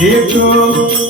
Here goes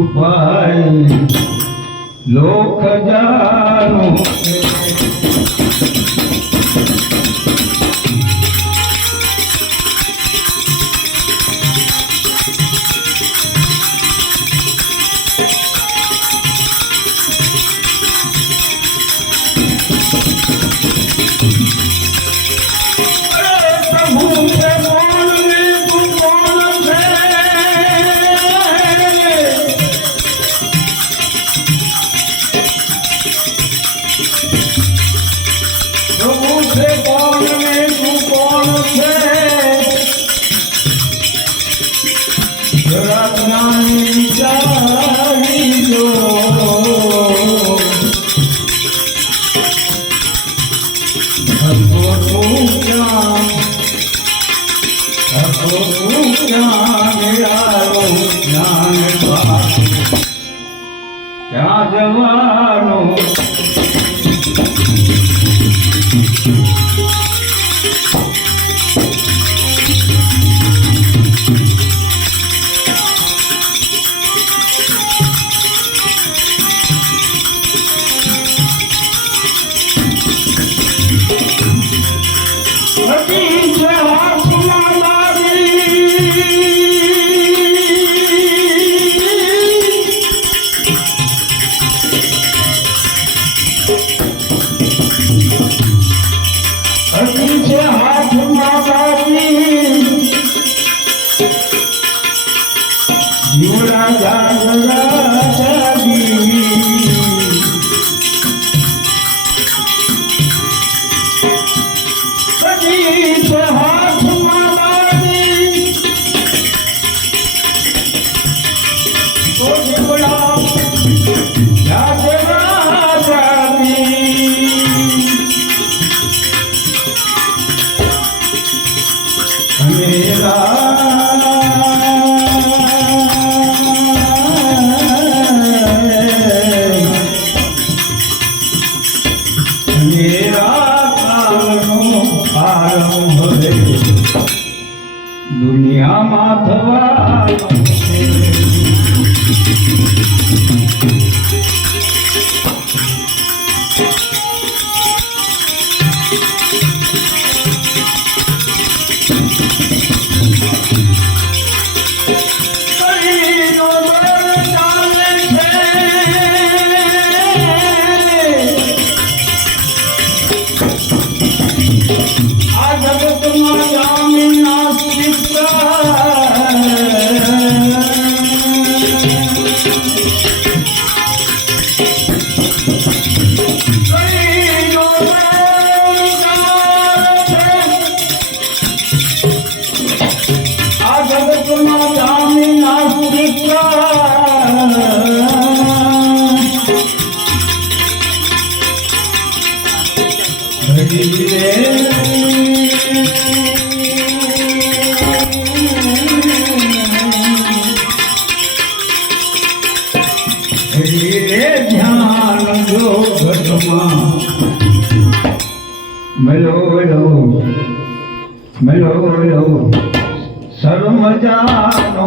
છુપાઈ લોક જાનો ત્યાં જવાનું गुलाब ધ્યાન જોગમાં મેળો મેળો મેળો શર્મ જાનો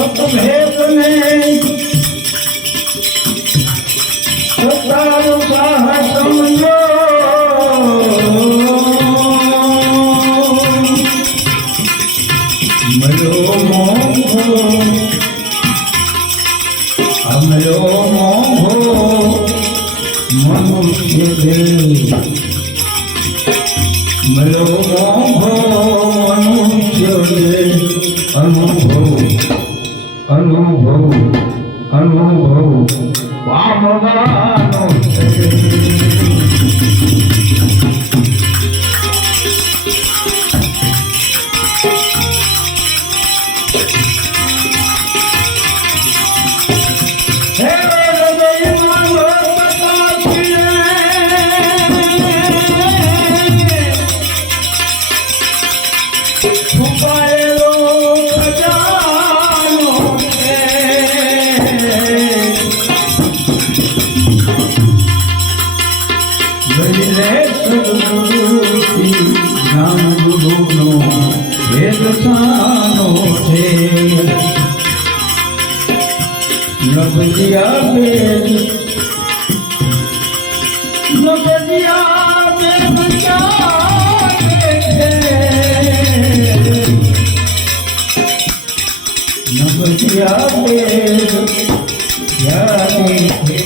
સતભેદને સતાર કહ સમજો. મળ્યો મોહો મનુષ્ય અનુભવ. અનુભવ અનુભવ પામવાનો ભેદ. સાનો છે નબજિયા બેન નબજિયા નબજિયા બેન ક્યારે છે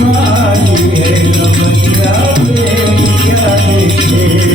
મારી નબજિયા બેન Amen.